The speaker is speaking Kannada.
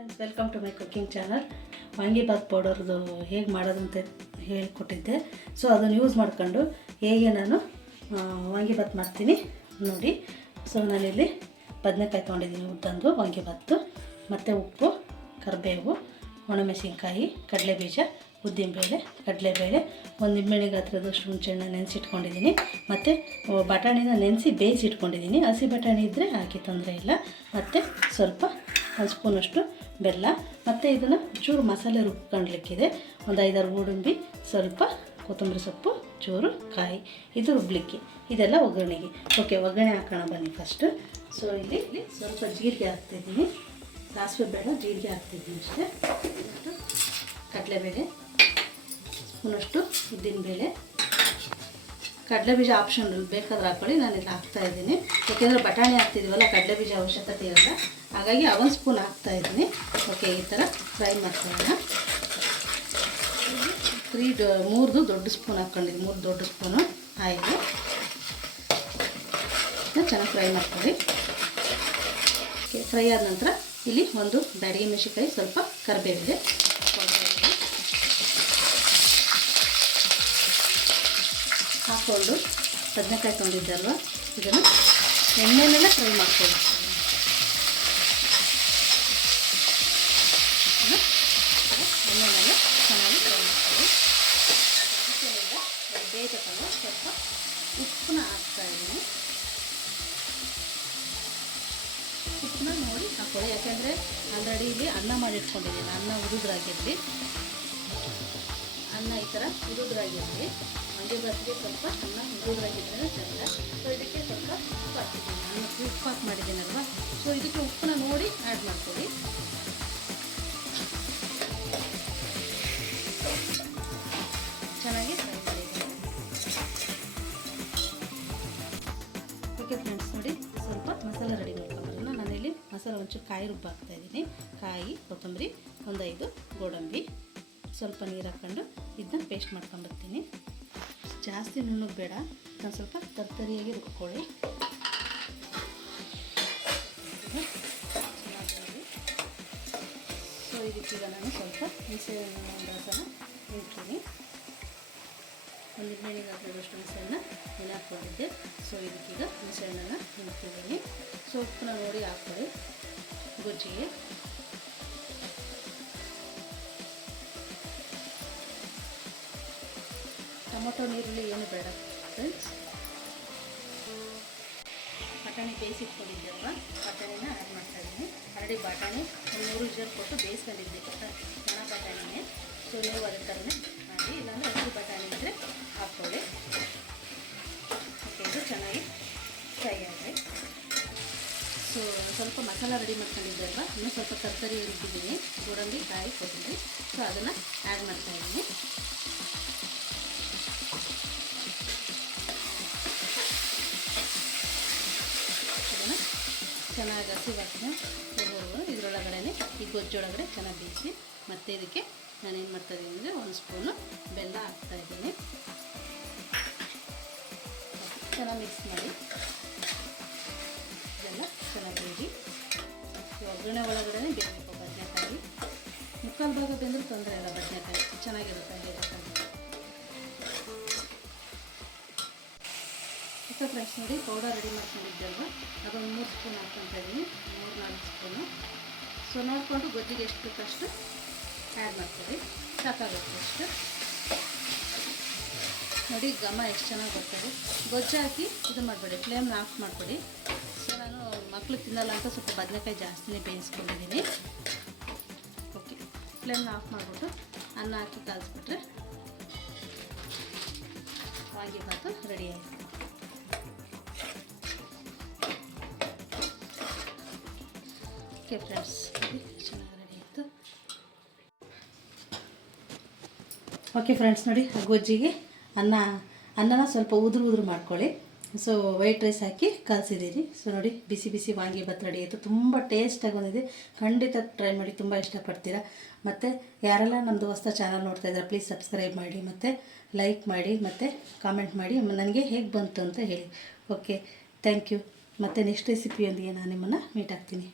Friends, welcome to my cooking channel. Vangibath ಪೌಡರ್ದು ಹೇಗೆ ಮಾಡೋದು ಅಂತ ಹೇಳಿಕೊಟ್ಟಿದ್ದೆ. ಸೊ ಅದನ್ನು ಯೂಸ್ ಮಾಡ್ಕೊಂಡು ಹೇಗೆ ನಾನು ವಾಂಗಿಬಾತ್ ಮಾಡ್ತೀನಿ ನೋಡಿ. ಸೊ ನಾನಿಲ್ಲಿ ಬದನೆಕಾಯಿ ತೊಗೊಂಡಿದ್ದೀನಿ, ಉದ್ದಂದು ವಾಂಗಿಬಾತು, ಮತ್ತು ಉಪ್ಪು, ಕರಿಬೇವು, ಒಣಮೆಣಸಿನ್ಕಾಯಿ, ಕಡಲೆಬೀಜ, ಉದ್ದಿನಬೇಳೆ, ಕಡಲೆಬೇಳೆ, ಒಂದು ನಿಂಬೆಹಣ್ಣು ಗಾತ್ರದಷ್ಟು ಹುಣಸೆಹಣ್ಣು ನೆನೆಸಿಟ್ಕೊಂಡಿದ್ದೀನಿ. ಮತ್ತು ಬಟಾಣಿನ ನೆನೆಸಿ ಬೇಯಿಸಿಟ್ಕೊಂಡಿದ್ದೀನಿ. ಹಸಿ ಬಟಾಣಿ ಇದ್ದರೆ ಹಾಕಿ, ತೊಂದರೆ ಇಲ್ಲ. ಮತ್ತು ಸ್ವಲ್ಪ ಒಂದು ಸ್ಪೂನಷ್ಟು ಬೆಲ್ಲ, ಮತ್ತು ಇದನ್ನು ಚೂರು ಮಸಾಲೆ ರುಬ್ಕೊಂಡ್ಲಿಕ್ಕಿದೆ. ಒಂದು 5-6 ಗೋಡಂಬಿ, ಸ್ವಲ್ಪ ಕೊತ್ತಂಬರಿ ಸೊಪ್ಪು, ಚೂರು ಕಾಯಿ, ಇದು ರುಬ್ಲಿಕ್ಕೆ. ಇದೆಲ್ಲ ಒಗ್ಗರಣೆಗೆ. ಓಕೆ, ಒಗ್ಗರಣೆ ಹಾಕೋಣ ಬನ್ನಿ ಫಸ್ಟು. ಸೊ ಇಲ್ಲಿ ಸ್ವಲ್ಪ ಜೀರಿಗೆ ಹಾಕ್ತಿದ್ದೀನಿ, ಸಾಸಿವೆ ಬೇಡ, ಜೀರಿಗೆ ಹಾಕ್ತಿದ್ದೀನಿ ಅಷ್ಟೇ. ಕಡಲೆಬೇಳೆ, ಸ್ಪೂನಷ್ಟು ಉದ್ದಿನಬೇಳೆ, ಕಡಲೆಬೀಜ ಆಪ್ಷನಲ್, ಬೇಕಾದ್ರೆ ಹಾಕ್ಕೊಳ್ಳಿ, ನಾನಿಲ್ಲಿ ಹಾಕ್ತಾಯಿದ್ದೀನಿ. ಯಾಕೆಂದರೆ ಬಟಾಣಿ ಹಾಕ್ತಿದ್ದೀವಲ್ಲ, ಕಡಲೆಬೀಜ ಅವಶ್ಯಕತೆ ಇರಲ್ಲ, ಹಾಗಾಗಿ 1 ಸ್ಪೂನ್ ಹಾಕ್ತಾಯಿದ್ದೀನಿ. ಓಕೆ, ಈ ಥರ ಫ್ರೈ ಮಾಡ್ಕೊಳ್ಳೋಣ. 3 ದೊಡ್ಡ ಸ್ಪೂನ್ ಹಾಕ್ಕೊಂಡಿದ್ದೀನಿ, 3 ದೊಡ್ಡ ಸ್ಪೂನು ಆಯಿಲು. ಚೆನ್ನಾಗಿ ಫ್ರೈ ಮಾಡ್ಕೊಳ್ಳಿ. ಓಕೆ, ಫ್ರೈ ಆದ ನಂತರ ಇಲ್ಲಿ ಒಂದು ಬ್ಯಾಡಗಿ ಮೆಣಸಿನ್ಕಾಯಿ, ಸ್ವಲ್ಪ ಕರಿಬೇವಿದೆ ಹಾಕ್ಕೊಂಡು, ಬದನೆಕಾಯಿ ತೊಗೊಂಡಿದ್ದೆ ಅಲ್ವಾ, ಇದನ್ನು ಎಣ್ಣೆನೆಲ್ಲ ಫ್ರೈ ಮಾಡ್ಕೊಳ್ಳಿ. ಎಣ್ಣೆನೆಲ್ಲ ಚೆನ್ನಾಗಿ ಫ್ರೈ ಮಾಡ್ಕೊಳ್ಳಿ. ಬೇಯಬೇಕಲ್ಲ, ಸ್ವಲ್ಪ ಉಪ್ಪನ್ನ ಹಾಕ್ತಾಯಿದ್ದೀನಿ. ಉಪ್ಪನ್ನ ನೋಡಿ ಹಾಕ್ಕೊಳ್ಳಿ, ಯಾಕೆಂದರೆ ಆಲ್ರೆಡಿ ಇಲ್ಲಿ ಅನ್ನ ಮಾಡಿಟ್ಕೊಂಡಿದ್ದೀನಿ. ಅನ್ನ ಉದುದ್ರಾಗಿರಲಿ, ಅನ್ನ ಈ ಥರ ಉದುದ್ರಾಗಿರಲಿ. ವಾಂಗಿಬಾತ್ಗೆ ಸ್ವಲ್ಪ ಅನ್ನ ಉದುದ್ರಾಗಿದ್ದರೆ ಚೆಂದ. ಸೊ ಇದಕ್ಕೆ ಸ್ವಲ್ಪ ಉಪ್ಪು ಹಾಕ್ತಿದ್ದೀನಿ, ನಾನು ಉಪ್ಪು ಹಾಕಿ ಮಾಡಿದ್ದೀನಲ್ವ. ಸೊ ಇದಕ್ಕೆ ಉಪ್ಪನ್ನ ನೋಡಿ ಆ್ಯಡ್ ಮಾಡ್ಕೊಳ್ಳಿ. ಚೆನ್ನಾಗಿ ಫ್ರೈ ಮಾಡಿದ್ದೀನಿ. ಓಕೆ ಫ್ರೆಂಡ್ಸ್, ನೋಡಿ ಸ್ವಲ್ಪ ಮಸಾಲೆ ರೆಡಿ ಮಾಡ್ಕೊಂಬರೋಣ. ನಾನಿಲ್ಲಿ ಮಸಾಲೆ ಒಂಚೂರು ಕಾಯಿ ರುಬ್ಬ ಹಾಕ್ತಾಯಿದ್ದೀನಿ. ಕಾಯಿ, ಕೊತ್ತಂಬರಿ, ಒಂದು 5 ಗೋಡಂಬಿ, ಸ್ವಲ್ಪ ನೀರು ಹಾಕ್ಕೊಂಡು ಇದನ್ನ ಪೇಸ್ಟ್ ಮಾಡ್ಕೊಂಬರ್ತೀನಿ. ಜಾಸ್ತಿ ನುಣ್ಣಗೆ ಬೇಡ, ನಾನು ಸ್ವಲ್ಪ ತರ್ತರಿಯಾಗಿ ರುಬ್ಕೊಳ್ಳಿ. ಸೊ ಇದಕ್ಕೀಗ ನಾನು ಸ್ವಲ್ಪ ಹುಣಸೆ ರಸನ ಇಡ್ತೀನಿ. ಒಂದು ನಿಂಬೆಹಣ್ಣು ಗಾತ್ರದಷ್ಟು ಹುಣಸೆಹಣ್ಣು ನೆನೆ ಹಾಕ್ಕೊಂಡಿದ್ದೆ. ಸೊ ಇದಕ್ಕೀಗ ಹುಣಸೆಹಣ್ಣನ್ನು ಹಿಂಡ್ತಿದ್ದೀನಿ. ಸೊ ಉಪ್ಪನ್ನ ನೋಡಿ ಹಾಕ್ಕೊಳ್ಳಿ ಗೊಜ್ಜಿಗೆ. ಟೊಮೊಟೊ, ನೀರುಳ್ಳಿ ಏನು ಬೇಡ ಫ್ರೆಂಡ್ಸ್. ಬಟಾಣಿ ಬೇಯಿಸಿಟ್ಕೊಂಡಿದ್ದೆಲ್ವ, ಬಟಾಣಿನ ಆ್ಯಡ್ ಮಾಡ್ತಾಯಿದ್ದೀನಿ. ಆಲ್ರೆಡಿ ಬಟಾಣಿ ಒಂದು 3 ವಿಷಲ್ ಕೊಟ್ಟು ಬೇಯಿಸ್ಕೊಂಡಿದ್ದೆ, ಒಣ ಬಟಾಣಿನೇ. ಸೊ ನೀವು ಅದೇ ಥರನೇ ಮಾಡಿ, ಇಲ್ಲಾಂದರೆ ಹಸಿ ಬಟಾಣಿ ಇದ್ದರೆ ಹಾಕ್ಕೊಳ್ಳಿ. ಓಕೆ, ಇದು ಚೆನ್ನಾಗಿ ಫ್ರೈ ಆಗಿದೆ. ಸೊ ಸ್ವಲ್ಪ ಮಸಾಲ ರೆಡಿ ಮಾಡ್ಕೊಂಡಿದ್ದೆ ಅಲ್ವಾ, ಇನ್ನೂ ಸ್ವಲ್ಪ ತರಕಾರಿ ರುಬ್ಬಿದ್ದೀನಿ, ಗೋಡಂಬಿ, ಕಾಯಿ, ಕೊತ್ತಂಬರಿ. ಸೊ ಅದನ್ನು ಆ್ಯಡ್ ಮಾಡ್ತಾಯಿದ್ದೀನಿ. ಚೆನ್ನಾಗಿ ಹಸಿ ವಾಸನೆ ಹೋಗೋದು ಇದರೊಳಗಡೆ, ಈ ಗೊಜ್ಜೊಳಗಡೆ ಚೆನ್ನಾಗಿ ಬೇಯಿಸಿ. ಮತ್ತು ಇದಕ್ಕೆ ನಾನೇನು ಮಾಡ್ತಾಯಿದ್ದೀನಿ ಅಂದರೆ 1 ಸ್ಪೂನು ಬೆಲ್ಲ ಹಾಕ್ತಾಯಿದ್ದೀನಿ. ಚೆನ್ನಾಗಿ ಮಿಕ್ಸ್ ಮಾಡಿ, ಇದೆಲ್ಲ ಚೆನ್ನಾಗಿ ಬೇಯಿಸಿ. ಒಗ್ಗರಣೆ ಒಳಗಡೆ ಬೇಯಬೇಕು ಬದನೆಕಾಯಿ. ಮುಕ್ಕಾಲು ಭಾಗ ಬೆಂದರೂ ತೊಂದರೆ ಇಲ್ಲ, ಬದನೆಕಾಯಿ ಚೆನ್ನಾಗಿರುತ್ತೆ ಬೇಯಬೇಕಂತ. ಓಕೆ ಫ್ರೆಂಡ್ಸ್, ನೋಡಿ ಪೌಡರ್ ರೆಡಿ ಮಾಡ್ಕೊಂಡಿದ್ದಲ್ವ, ಅದೊಂದು 3 ಸ್ಪೂನ್ ಹಾಕ್ಕೊತಾ ಇದ್ದೀನಿ, 3-4 ಸ್ಪೂನು. ಸೊ ನೋಡಿಕೊಂಡು ಗೊಜ್ಜಿಗೆ ಎಷ್ಟು ಬೇಕಷ್ಟು ಆ್ಯಡ್ ಮಾಡ್ಕೊಳ್ಳಿ, ಸಾಕಾಗುತ್ತೆ ಅಷ್ಟು. ನೋಡಿ ಘಮ ಎಷ್ಟು ಚೆನ್ನಾಗಿ ಬರ್ತದೆ. ಗೊಜ್ಜು ಹಾಕಿ ಇದು ಮಾಡಬೇಡಿ, ಫ್ಲೇಮ್ನ ಆಫ್ ಮಾಡಿಬಿಡಿ. ಸೊ ನಾನು ಮಕ್ಕಳು ತಿನ್ನಲ್ಲ ಅಂತ ಸ್ವಲ್ಪ ಬದನೆಕಾಯಿ ಜಾಸ್ತಿನೇ ಬೇಯಿಸ್ಕೊಂಡಿದ್ದೀನಿ. ಓಕೆ, ಫ್ಲೇಮ್ನ ಆಫ್ ಮಾಡಿಬಿಟ್ಟು ಅನ್ನ ಹಾಕಿ ಕಾಲಿಸ್ಬಿಟ್ರೆ ವಾಂಗಿಬಾತು ರೆಡಿ ಆಯಿತು. ಓಕೆ ಫ್ರೆಂಡ್ಸ್, ಚೆನ್ನಾಗಿ ರೆಡಿ ಆಯಿತು. ಓಕೆ ಫ್ರೆಂಡ್ಸ್, ನೋಡಿ ಗೊಜ್ಜಿಗೆ ಅನ್ನನ ಸ್ವಲ್ಪ ಉದುರು ಮಾಡ್ಕೊಳ್ಳಿ. ಸೊ ವೈಟ್ ರೈಸ್ ಹಾಕಿ ಕಲಸಿದ್ದೀನಿ. ಸೊ ನೋಡಿ ಬಿಸಿ ಬಿಸಿ ವಾಂಗಿಬಾತ್ ರೆಡಿ ಆಯಿತು. ತುಂಬ ಟೇಸ್ಟಾಗಿ ಬಂದಿದೆ, ಖಂಡಿತ ಟ್ರೈ ಮಾಡಿ, ತುಂಬ ಇಷ್ಟಪಡ್ತೀರಾ. ಮತ್ತು ಯಾರೆಲ್ಲ ನಮ್ಮದು ಹೊಸ ಚಾನಲ್ ನೋಡ್ತಾ ಇದ್ದಾರೆ ಪ್ಲೀಸ್ ಸಬ್ಸ್ಕ್ರೈಬ್ ಮಾಡಿ, ಮತ್ತು ಲೈಕ್ ಮಾಡಿ, ಮತ್ತು ಕಾಮೆಂಟ್ ಮಾಡಿ ನನಗೆ ಹೇಗೆ ಬಂತು ಅಂತ ಹೇಳಿ. Okay, thank you. ಮತ್ತು ನೆಕ್ಸ್ಟ್ ರೆಸಿಪಿಯೊಂದಿಗೆ ನಾನು ನಿಮ್ಮನ್ನು ಮೀಟ್ ಆಗ್ತೀನಿ.